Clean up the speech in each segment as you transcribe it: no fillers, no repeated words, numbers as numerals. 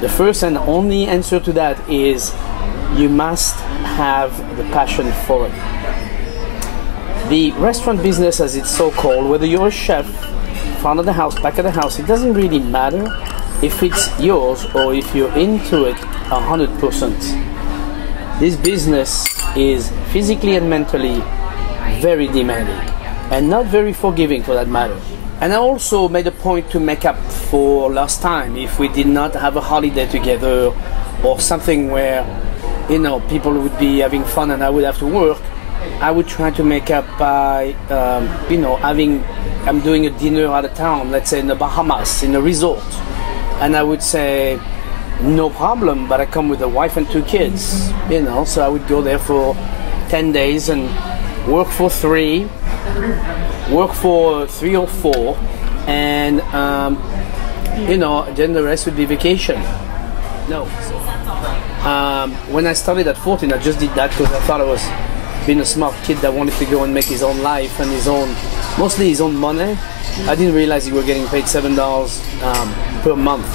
The first and only answer to that is you must have the passion for it. The restaurant business, as it's so called, whether you're a chef, front of the house, back of the house, it doesn't really matter if it's yours or if you're into it 100%. This business is physically and mentally very demanding and not very forgiving for that matter. And I also made a point to make up for last time if we did not have a holiday together or something where, you know, people would be having fun and I would have to work. I would try to make up by, you know, I'm doing a dinner out of town, let's say in the Bahamas, in a resort. And I would say, no problem, but I come with a wife and 2 kids, you know, so I would go there for 10 days and work for 3 or 4, and, you know, then the rest would be vacation. No. When I started at 14, I just did that because I thought I was being a smart kid that wanted to go and make his own life and mostly his own money. I didn't realize you were getting paid $7 per month.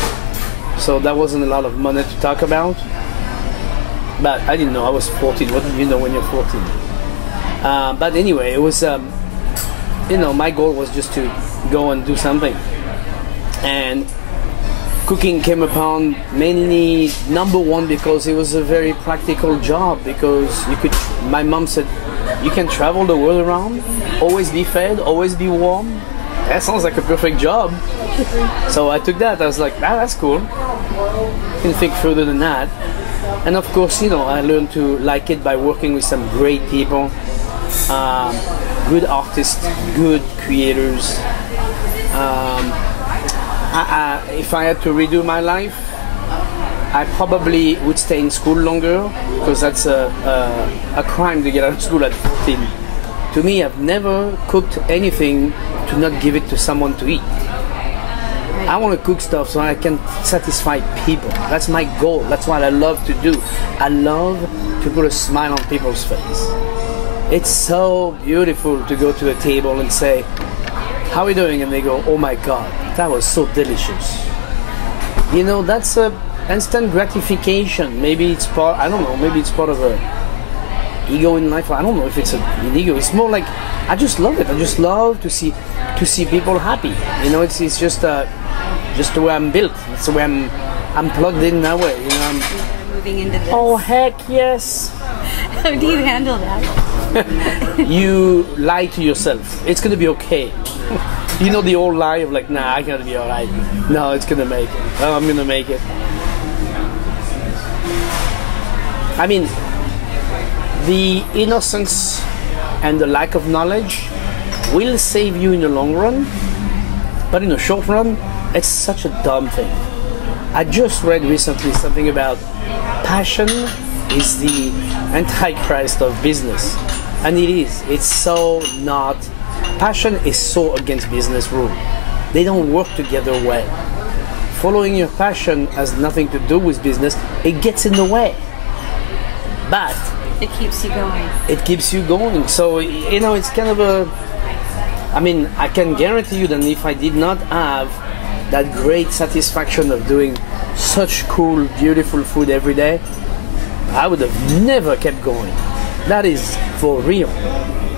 So that wasn't a lot of money to talk about. But I didn't know, I was 14. What did you know when you're 14? But anyway, it was, you know, my goal was just to go and do something. And cooking came upon mainly number one because it was a very practical job, because my mom said, you can travel the world around, always be fed, always be warm. That sounds like a perfect job. So I took that. I was like, that's cool. You can think further than that. And of course, you know, I learned to like it by working with some great people, good artists, good creators. If I had to redo my life, I probably would stay in school longer, because that's a crime to get out of school at 14. To me, I've never cooked anything to not give it to someone to eat. I want to cook stuff so I can satisfy people. That's my goal. That's what I love to do. I love to put a smile on people's face. It's so beautiful to go to a table and say, how are we doing? And they go, oh my God, that was so delicious. You know, that's a instant gratification. Maybe it's part, I don't know, maybe it's part of a ego in life. I don't know if it's an ego. It's more like, I just love it. I just love to see people happy. You know, it's just the way I'm built. It's the way I'm plugged in that way. You know, moving into this. Oh heck yes. How do you handle that? You lie to yourself. It's gonna be okay. You know the old lie of like, nah, I gotta be alright. No, it's gonna make it. Oh, I'm gonna make it. I mean, the innocence and the lack of knowledge will save you in the long run, but in the short run, it's such a dumb thing. I just read recently something about passion is the antichrist of business, and it is. It's so not. Passion is so against business rule. They don't work together well. Following your passion has nothing to do with business. It gets in the way, but it keeps you going. It keeps you going. So, you know, it's kind of a, I mean, I can guarantee you that if I did not have that great satisfaction of doing such cool, beautiful food every day, I would have never kept going. That is for real.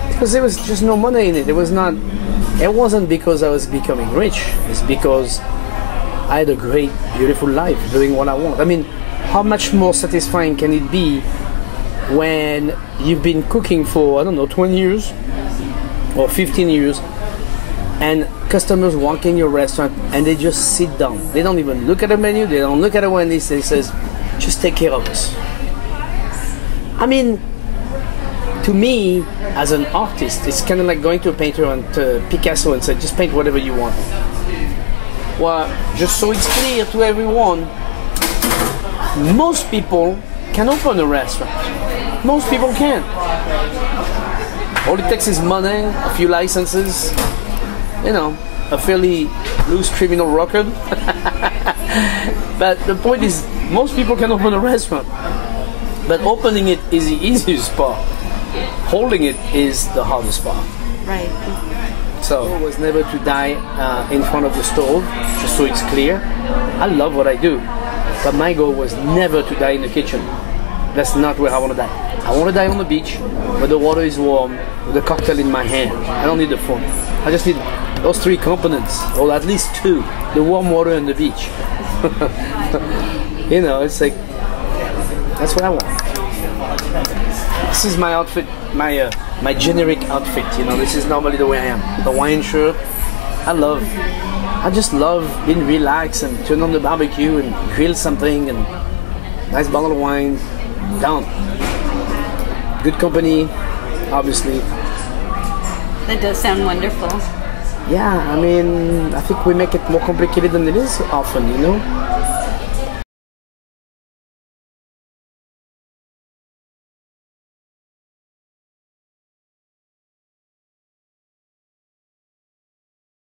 Because there was just no money in it. It wasn't because I was becoming rich. It's because I had a great, beautiful life doing what I want. I mean, how much more satisfying can it be when you've been cooking for, I don't know, 20 years or 15 years, and customers walk in your restaurant and they just sit down. They don't even look at the menu, they don't look at the Wendy's, they says, just take care of us. I mean, to me, as an artist, it's kind of like going to a painter and to Picasso and say, just paint whatever you want. Well, just so it's clear to everyone, most people can open a restaurant. Most people can. All it takes is money, a few licenses, you know, a fairly loose criminal record. But the point is, most people can open a restaurant. But opening it is the easiest part. Holding it is the hardest part. Right. So it was never to die in front of the stove, just so it's clear. I love what I do. But my goal was never to die in the kitchen. That's not where I want to die. I want to die on the beach, where the water is warm, with a cocktail in my hand. I don't need the phone. I just need those three components, or at least two: the warm water and the beach. You know, it's like that's what I want. This is my outfit, my generic outfit. You know, this is normally the way I am. The wine shirt. I just love being relaxed and turn on the barbecue and grill something and nice bottle of wine. Down. Good company, obviously. That does sound wonderful. Yeah, I mean, I think we make it more complicated than it is often, you know?